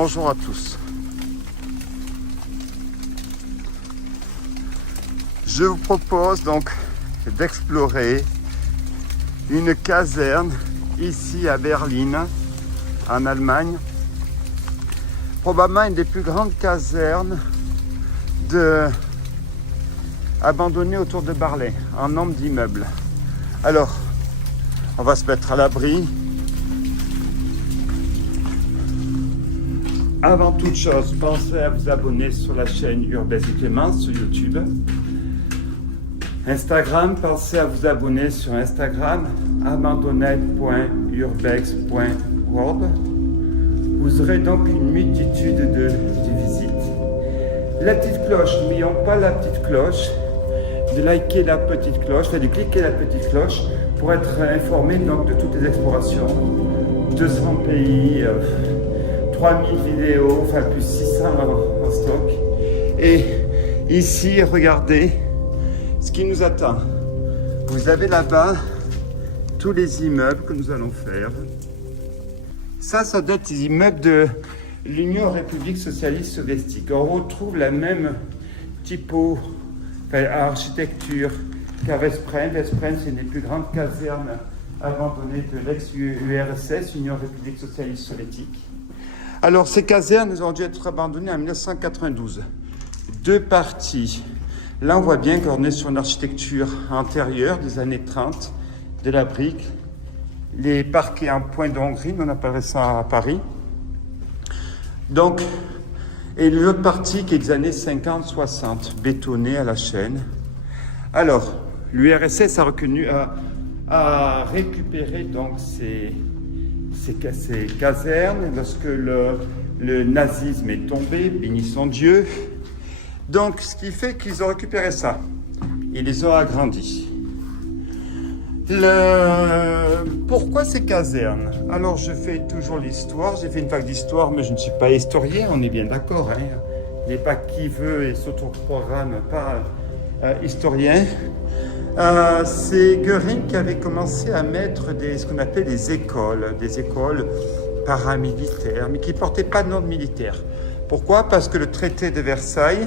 Bonjour à tous. Je vous propose donc d'explorer une caserne ici à Berlin, en Allemagne. Probablement une des plus grandes casernes abandonnées autour de Berlin, en nombre d'immeubles. Alors, on va se mettre à l'abri. Avant toute chose, pensez à vous abonner sur la chaîne Urbex et Clémence sur YouTube. Instagram, pensez à vous abonner sur Instagram, abandonnette.urbex.world. Vous aurez donc une multitude de visites. La petite cloche, n'oublions pas la petite cloche, de liker la petite cloche, de cliquer la petite cloche pour être informé donc de toutes les explorations. 200 pays, 3000 vidéos, enfin plus 600 en stock. Et ici, regardez ce qui nous attend. Vous avez là-bas tous les immeubles que nous allons faire. Ça doit être les immeubles de l'Union République Socialiste Soviétique. On retrouve la même architecture qu'à Veszprém. Veszprém, c'est une des plus grandes casernes abandonnées de l'ex-URSS, Union République Socialiste Soviétique. Alors, ces casernes ont dû être abandonnées en 1992. Deux parties. Là, on voit bien qu'on est sur une architecture antérieure des années 30, de la brique. Les parquets en point de Hongrie, on appellerait ça à Paris. Donc, et l'autre partie qui est des années 50-60, bétonnée à la chaîne. Alors, l'URSS a récupéré donc ces casernes lorsque le nazisme est tombé, bénissons Dieu. Donc, ce qui fait qu'ils ont récupéré ça. Ils les ont agrandis. Pourquoi ces casernes? Alors, je fais toujours l'histoire. J'ai fait une fac d'histoire, mais je ne suis pas historien, on est bien d'accord. Hein. Il n'est pas qui veut et s'autoproclame pas historien. C'est Göring qui avait commencé à mettre ce qu'on appelait des écoles paramilitaires, mais qui ne portaient pas de nom militaire. Pourquoi? Parce que le traité de Versailles,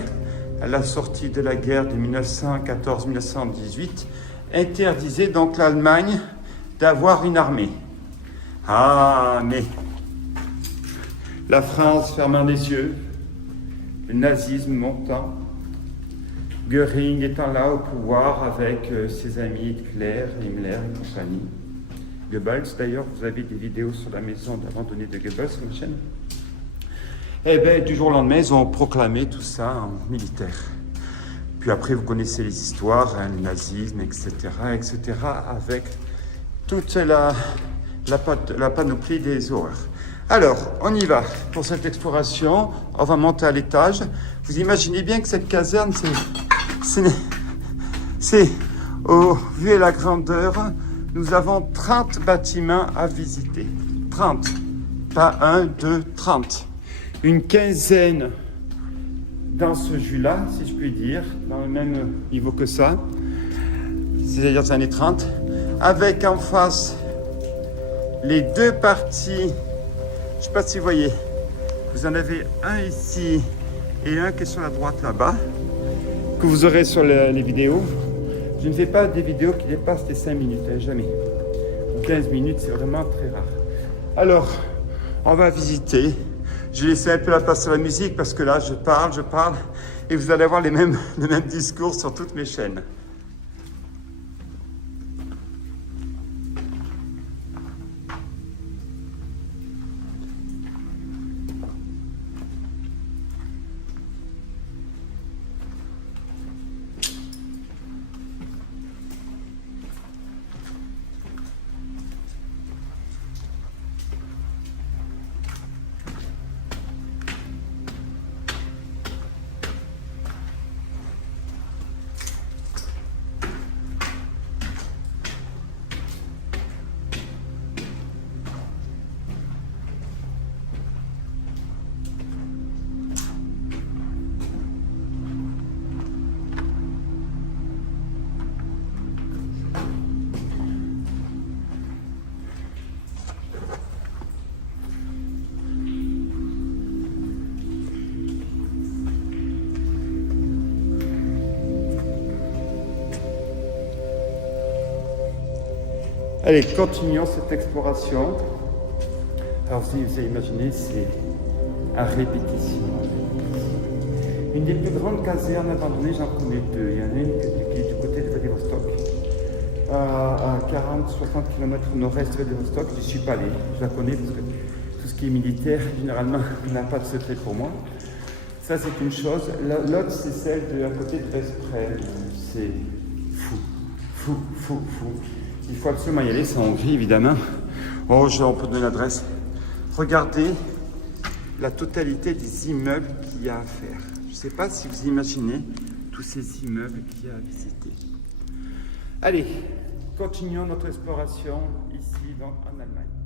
à la sortie de la guerre de 1914-1918, interdisait donc l'Allemagne d'avoir une armée. Ah, mais la France fermant les yeux, le nazisme montant, Göring étant là au pouvoir avec ses amis Hitler, Himmler et compagnie. Goebbels, d'ailleurs, vous avez des vidéos sur la maison abandonnée de Goebbels sur ma chaîne. Eh bien, du jour au lendemain, ils ont proclamé tout ça en militaire. Puis après, vous connaissez les histoires, hein, le nazisme, etc., avec toute la panoplie des horreurs. Alors, on y va pour cette exploration. On va monter à l'étage. Vous imaginez bien que cette caserne, c'est au vu et la grandeur, nous avons 30 bâtiments à visiter. 30. Pas 1, 2, 30. Une quinzaine dans ce jus-là, si je puis dire, dans le même niveau que ça, c'est-à-dire les années 30, avec en face les deux parties, je ne sais pas si vous voyez, vous en avez un ici et un qui est sur la droite là-bas, que vous aurez sur les vidéos. Je ne fais pas des vidéos qui dépassent les 5 minutes, hein, jamais. 15 minutes, c'est vraiment très rare. Alors, on va visiter. J'ai laissé un peu la place à la musique parce que là, je parle, et vous allez avoir le même discours sur toutes mes chaînes. Allez, continuons cette exploration. Alors, vous avez imaginé, c'est à répétition. Une des plus grandes casernes abandonnées, j'en connais deux. Il y en a une qui est du côté de Vladivostok, à 40-60 km au nord-est de Vladivostok. Je n'y suis pas allé, je la connais parce que tout ce qui est militaire, généralement, n'a pas de secret pour moi. Ça, c'est une chose. L'autre, c'est celle de à côté de Veszprém. C'est fou. Il faut absolument y aller, c'est en Hongrie, évidemment. Oh, on peut donner l'adresse. Regardez la totalité des immeubles qu'il y a à faire. Je ne sais pas si vous imaginez tous ces immeubles qu'il y a à visiter. Allez, continuons notre exploration ici en Allemagne.